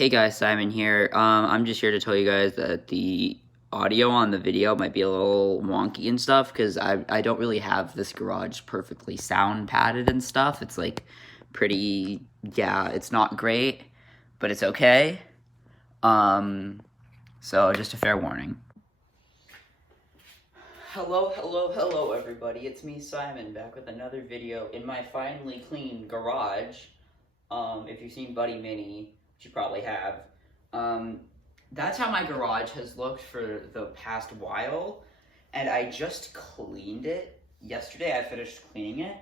Hey guys, Simon here. I'm just here to tell you guys that the audio on the video might be a little wonky and stuff because I don't really have this garage perfectly sound padded and stuff. It's like pretty, yeah, it's not great, but it's okay. So just a fair warning. Hello everybody. It's me, Simon, back with another video in my finely cleaned garage. If you've seen Buddy Mini, which you probably have, that's how my garage has looked for the past while, and I just cleaned it yesterday. I finished cleaning it,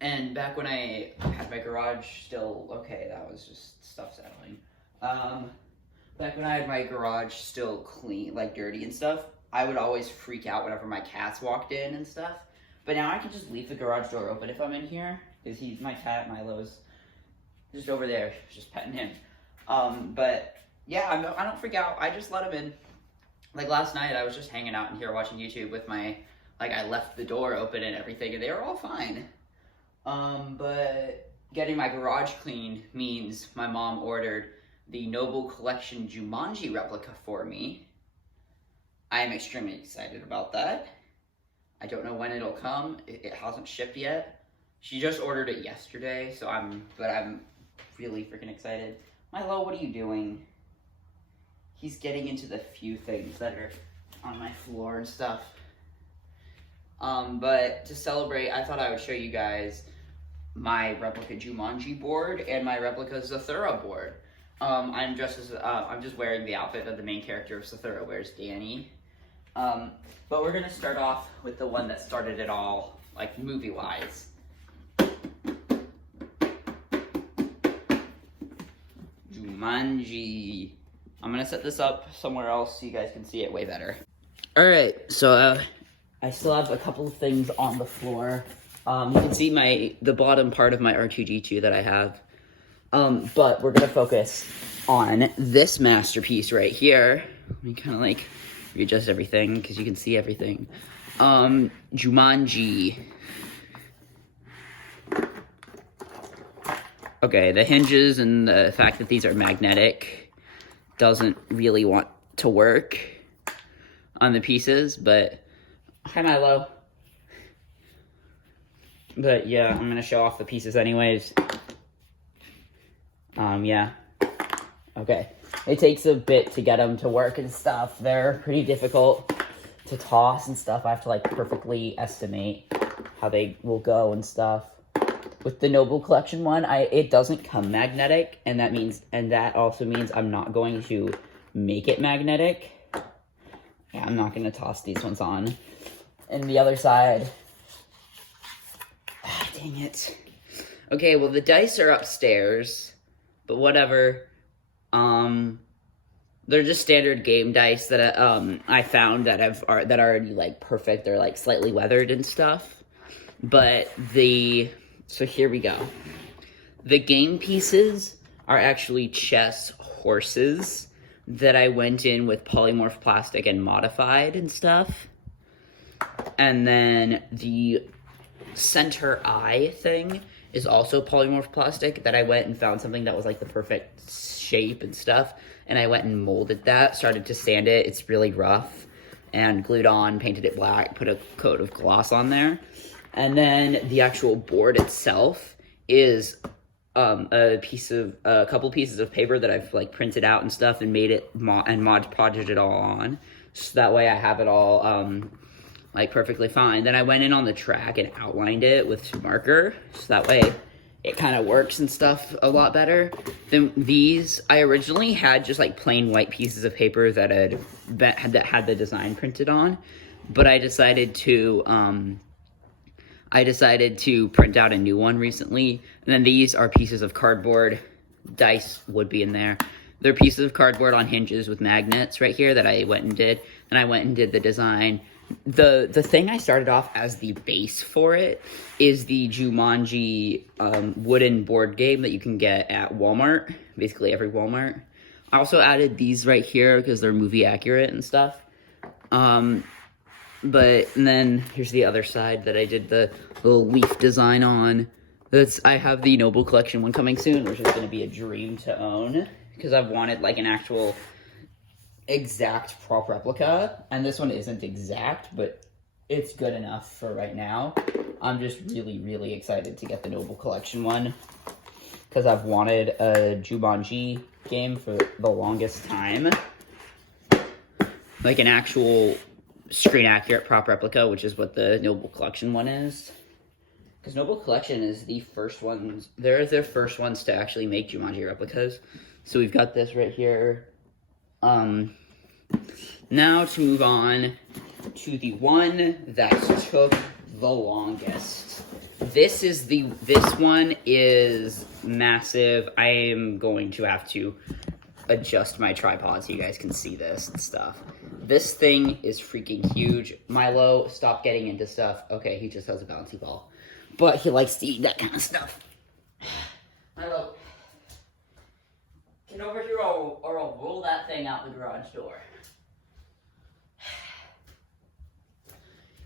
and back when I had my garage still, okay, that was just stuff settling. Back when I had my garage still clean, like dirty and stuff, I would always freak out whenever my cats walked in and stuff. But now I can just leave the garage door open if I'm in here, because my cat Milo's just over there, just petting him. But yeah, I don't freak out. I just let him in. Like last night, I was just hanging out in here watching YouTube with I left the door open and everything, and they were all fine. But getting my garage cleaned means my mom ordered the Noble Collection Jumanji replica for me. I am extremely excited about that. I don't know when it'll come. It hasn't shipped yet. She just ordered it yesterday, so I'm really freaking excited. Milo, what are you doing? He's getting into the few things that are on my floor and stuff. But to celebrate, I thought I would show you guys my replica Jumanji board and my replica Zathura board. I'm just wearing the outfit that the main character of Zathura wears, Danny. But we're gonna start off with the one that started it all, like movie-wise. Jumanji. I'm gonna set this up somewhere else so you guys can see it way better. Alright, so I still have a couple of things on the floor. You can see the bottom part of my R2-D2 that I have. But we're gonna focus on this masterpiece right here. Let me kind of readjust everything because you can see everything. Jumanji. Okay, the hinges and the fact that these are magnetic doesn't really want to work on the pieces, but hi Milo. But yeah, I'm gonna show off the pieces anyways. Yeah. Okay. It takes a bit to get them to work and stuff. They're pretty difficult to toss and stuff. I have to perfectly estimate how they will go and stuff. With the Noble Collection one, it doesn't come magnetic, and that also means I'm not going to make it magnetic. Yeah, I'm not going to toss these ones on. And the other side, dang it. Okay, well the dice are upstairs, but whatever. They're just standard game dice that I found that are already perfect. They're slightly weathered and stuff. But so here we go. The game pieces are actually chess horses that I went in with polymorph plastic and modified and stuff. And then the center eye thing is also polymorph plastic that I went and found something that was the perfect shape and stuff. And I went and molded that, started to sand it. It's really rough. And glued on, painted it black, put a coat of gloss on there. And then the actual board itself is a couple pieces of paper that I've printed out and stuff and made it and Mod Podged it all on. So that way I have it all perfectly fine. Then I went in on the track and outlined it with marker. So that way it kind of works and stuff a lot better. Then these, I originally had just plain white pieces of paper that had the design printed on. But I decided to print out a new one recently, and then these are pieces of cardboard. Dice would be in there. They're pieces of cardboard on hinges with magnets right here that I went and did, and I went and did the design. The thing I started off as the base for it is the Jumanji wooden board game that you can get at Walmart, basically every Walmart. I also added these right here because they're movie accurate and stuff. And then here's the other side that I did the little leaf design on. I have the Noble Collection one coming soon, which is going to be a dream to own, because I've wanted like an actual exact prop replica, and this one isn't exact, but it's good enough for right now. I'm just really, really excited to get the Noble Collection one, because I've wanted a Jumanji game for the longest time. Like an actual screen accurate prop replica, which is what the Noble Collection one is. Because Noble Collection is the first ones, they're the first ones to actually make Jumanji replicas. So we've got this right here. Now to move on to the one that took the longest. This one is massive. I am going to have to adjust my tripod so you guys can see this and stuff. This thing is freaking huge. Milo, stop getting into stuff. Okay, he just has a bouncy ball. But he likes to eat that kind of stuff. Milo, get over here or I'll roll that thing out the garage door.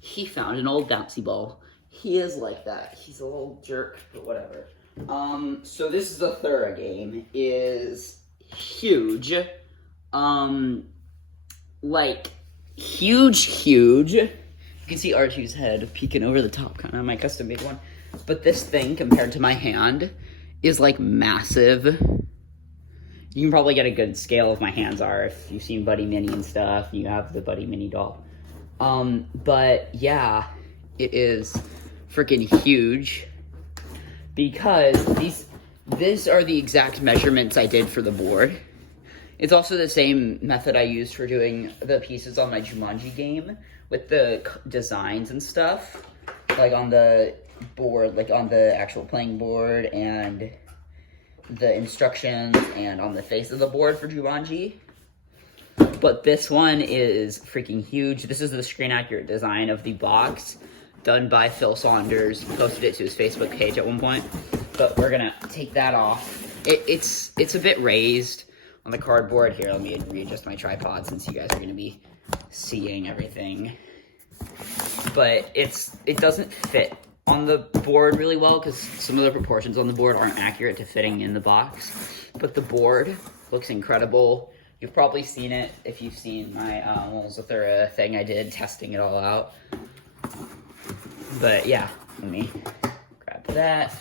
He found an old bouncy ball. He is like that. He's a little jerk, but whatever. So this Zathura game is huge. Like, huge. You can see R2's head peeking over the top, kind of my custom made one. But this thing, compared to my hand, is like massive. You can probably get a good scale of my hands are if you've seen Buddy Mini and stuff. You have the Buddy Mini doll. But yeah, it is freaking huge because these are the exact measurements I did for the board. It's also the same method I used for doing the pieces on my Jumanji game with the designs and stuff, like on the board, like on the actual playing board and the instructions and on the face of the board for Jumanji. But this one is freaking huge. This is the screen accurate design of the box done by Phil Saunders. He posted it to his Facebook page at one point, but we're gonna take that off. It's a bit raised on the cardboard. Here, let me readjust my tripod since you guys are gonna be seeing everything. But it doesn't fit on the board really well because some of the proportions on the board aren't accurate to fitting in the box. But the board looks incredible. You've probably seen it if you've seen my little Zathura thing I did testing it all out. But yeah, let me grab that.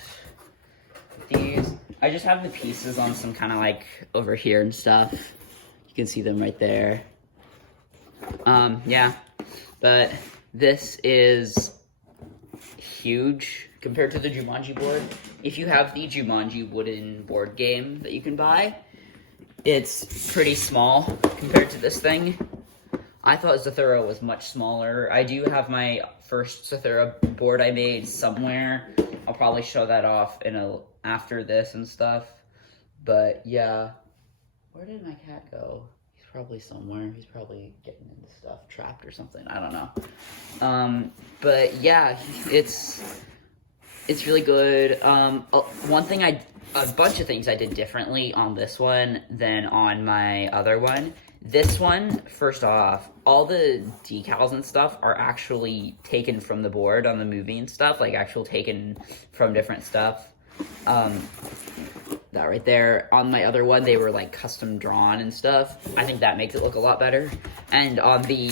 These, I just have the pieces on some kind of like over here and stuff. You can see them right there. Yeah, but this is huge compared to the Jumanji board. If you have the Jumanji wooden board game that you can buy, it's pretty small compared to this thing. I thought Zathura was much smaller. I do have my first Zathura board I made somewhere. I'll probably show that off after this and stuff. But yeah, where did my cat go? He's probably somewhere. He's probably getting into stuff, trapped or something. I don't know. But yeah, it's really good. A bunch of things I did differently on this one than on my other one. This one, first off, all the decals and stuff are actually taken from the board on the movie and stuff, like actual taken from different stuff. That right there. On my other one, they were like custom drawn and stuff. I think that makes it look a lot better. And on the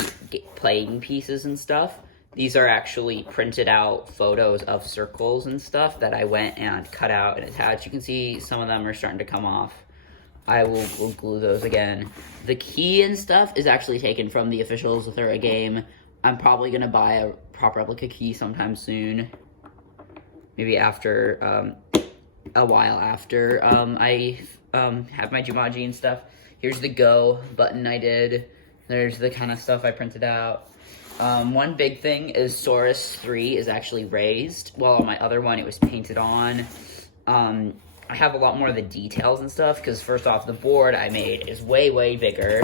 playing pieces and stuff, these are actually printed out photos of circles and stuff that I went and cut out and attached. You can see some of them are starting to come off. I will glue those again. The key and stuff is actually taken from the official Zathura game. I'm probably going to buy a prop replica key sometime soon. Maybe after, a while after I have my Jumanji and stuff. Here's the go button I did. There's the kind of stuff I printed out. One big thing is Saurus 3 is actually raised, while on my other one it was painted on. I have a lot more of the details and stuff, because first off, the board I made is way, way bigger.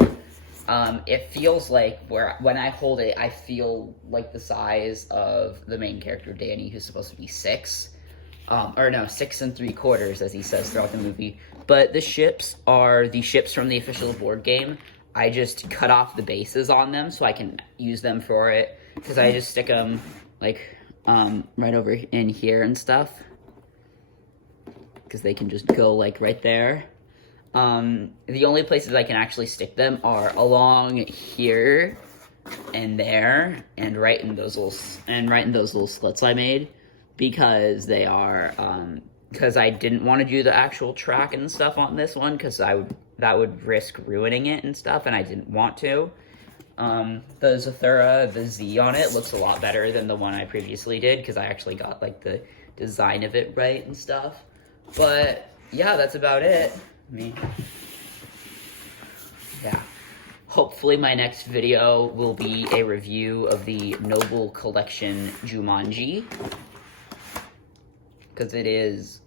It feels like, when I hold it, I feel like the size of the main character, Danny, who's supposed to be 6. Or no, 6 3/4, as he says throughout the movie. But the ships are the ships from the official board game. I just cut off the bases on them so I can use them for it, because I just stick them, like, right over in here and stuff. because they can just go like right there. The only places I can actually stick them are along here and there, and right in those little slits I made, because they are because I didn't want to do the actual track and stuff on this one, because that would risk ruining it and stuff, and I didn't want to. The Zathura, the Z on it looks a lot better than the one I previously did, because I actually got like the design of it right and stuff. But yeah, that's about it. Yeah. Hopefully my next video will be a review of the Noble Collection Jumanji, because it is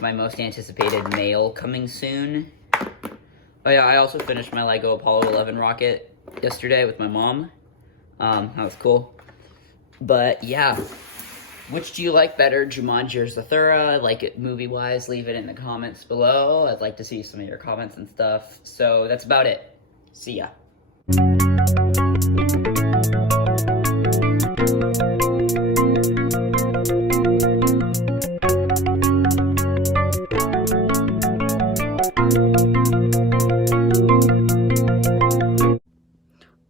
my most anticipated mail coming soon. Oh yeah, I also finished my Lego Apollo 11 rocket yesterday with my mom. That was cool. But yeah, which do you like better, Jumanji or Zathura? Like it movie-wise, leave it in the comments below. I'd like to see some of your comments and stuff. So that's about it. See ya.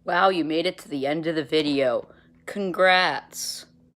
Wow, you made it to the end of the video. Congrats!